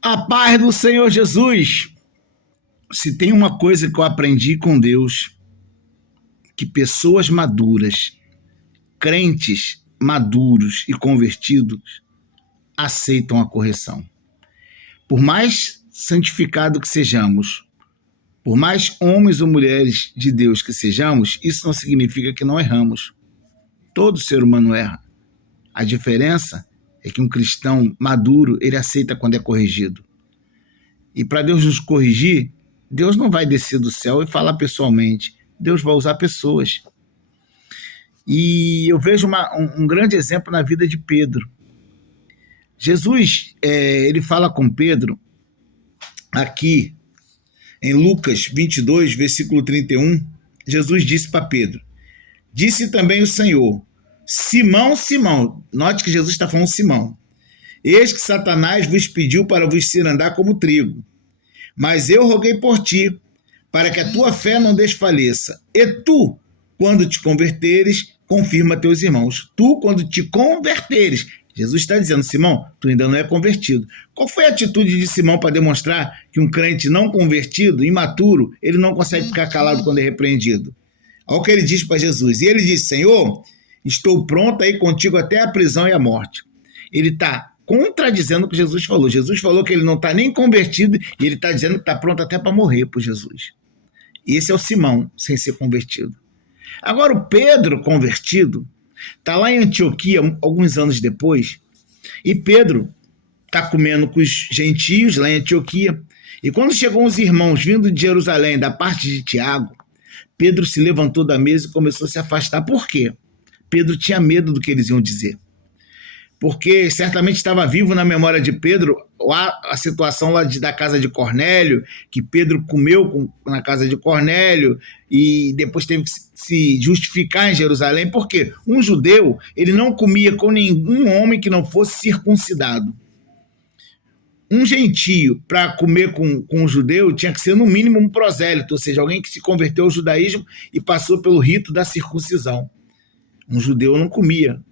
A paz do Senhor Jesus. Se tem uma coisa que eu aprendi com Deus, que pessoas maduras, crentes maduros e convertidos, aceitam a correção. Por mais santificado que sejamos, por mais homens ou mulheres de Deus que sejamos, isso não significa que não erramos. Todo ser humano erra. A diferença é que um cristão maduro, ele aceita quando é corrigido. E para Deus nos corrigir, Deus não vai descer do céu e falar pessoalmente. Deus vai usar pessoas. E eu vejo um grande exemplo na vida de Pedro. Jesus, ele fala com Pedro aqui em Lucas 22, versículo 31. Jesus disse para Pedro: disse também o Senhor: Simão, Simão, note que Jesus está falando Simão, eis que Satanás vos pediu para vos cirandar como trigo, mas eu roguei por ti, para que a tua fé não desfaleça. E tu, quando te converteres, confirma teus irmãos. Tu, quando te converteres. Jesus está dizendo: Simão, tu ainda não é convertido. Qual foi a atitude de Simão para demonstrar que um crente não convertido, imaturo, ele não consegue ficar calado quando é repreendido? Olha o que ele diz para Jesus. E ele diz: Senhor, estou pronto a ir contigo até a prisão e a morte. Ele está contradizendo o que Jesus falou. Jesus falou que ele não está nem convertido e ele está dizendo que está pronto até para morrer por Jesus. Esse é o Simão, sem ser convertido. Agora, o Pedro, convertido, está lá em Antioquia, alguns anos depois, e Pedro está comendo com os gentios lá em Antioquia. E quando chegou os irmãos vindo de Jerusalém, da parte de Tiago, Pedro se levantou da mesa e começou a se afastar. Por quê? Pedro tinha medo do que eles iam dizer. Porque certamente estava vivo na memória de Pedro a situação lá da casa de Cornélio, que Pedro comeu na casa de Cornélio e depois teve que se justificar em Jerusalém. Por quê? Um judeu, ele não comia com nenhum homem que não fosse circuncidado. Um gentio, para comer com um judeu, tinha que ser no mínimo um prosélito, ou seja, alguém que se converteu ao judaísmo e passou pelo rito da circuncisão. Um judeu não comia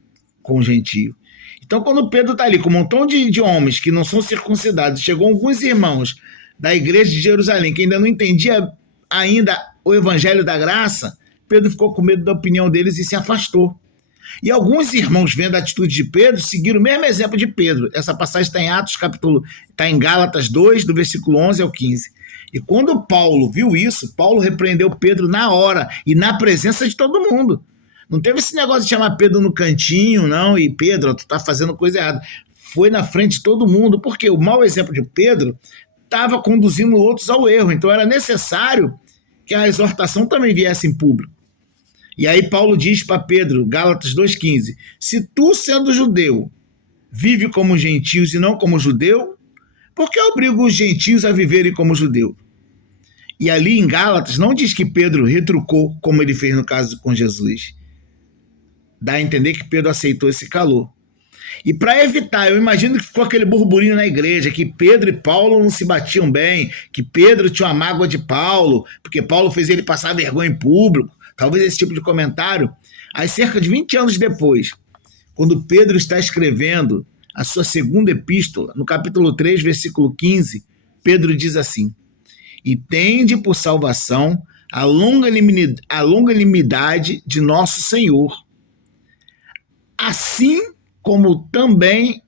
com um gentio. Então, quando Pedro está ali com um montão de homens que não são circuncidados, chegou alguns irmãos da igreja de Jerusalém que ainda não entendia ainda o evangelho da graça, Pedro ficou com medo da opinião deles e se afastou. E alguns irmãos, vendo a atitude de Pedro, seguiram o mesmo exemplo de Pedro. Essa passagem está em Atos, está em Gálatas 2, do versículo 11 ao 15. E quando Paulo viu isso, Paulo repreendeu Pedro na hora e na presença de todo mundo. Não teve esse negócio de chamar Pedro no cantinho, não, e Pedro, tu tá fazendo coisa errada. Foi na frente de todo mundo, porque o mau exemplo de Pedro estava conduzindo outros ao erro. Então era necessário que a exortação também viesse em público. E aí Paulo diz para Pedro, Gálatas 2,15, se tu, sendo judeu, vive como gentios e não como judeu, por que obriga os gentios a viverem como judeu? E ali em Gálatas não diz que Pedro retrucou, como ele fez no caso com Jesus. Dá a entender que Pedro aceitou esse calor. E para evitar, eu imagino que ficou aquele burburinho na igreja, que Pedro e Paulo não se batiam bem, que Pedro tinha uma mágoa de Paulo, porque Paulo fez ele passar vergonha em público, talvez esse tipo de comentário. Aí, cerca de 20 anos depois, quando Pedro está escrevendo a sua segunda epístola, no capítulo 3, versículo 15, Pedro diz assim: e tende por salvação a longanimidade de nosso Senhor, assim como também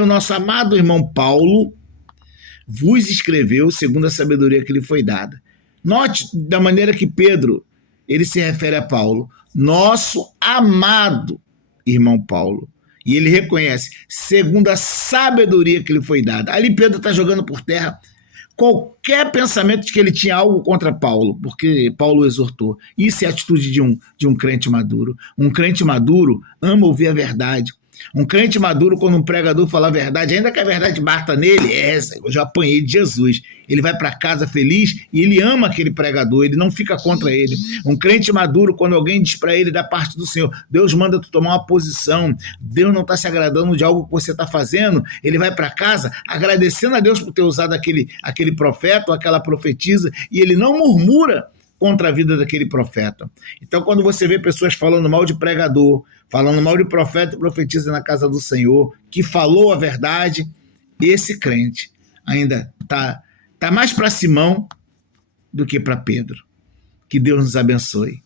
o nosso amado irmão Paulo vos escreveu segundo a sabedoria que lhe foi dada. Note da maneira que Pedro, ele se refere a Paulo, nosso amado irmão Paulo. E ele reconhece, segundo a sabedoria que lhe foi dada. Ali Pedro está jogando por terra qualquer pensamento de que ele tinha algo contra Paulo, porque Paulo exortou. Isso é a atitude de um crente maduro. Um crente maduro ama ouvir a verdade. Um crente maduro, quando um pregador fala a verdade, ainda que a verdade bata nele, eu já apanhei de Jesus. Ele vai para casa feliz e ele ama aquele pregador, ele não fica contra ele. Um crente maduro, quando alguém diz para ele da parte do Senhor, Deus manda tu tomar uma posição, Deus não está se agradando de algo que você está fazendo, ele vai para casa agradecendo a Deus por ter usado aquele profeta ou aquela profetisa, e ele não murmura contra a vida daquele profeta. Então, quando você vê pessoas falando mal de pregador, falando mal de profeta e profetisa na casa do Senhor, que falou a verdade, esse crente ainda tá mais para Simão do que para Pedro. Que Deus nos abençoe.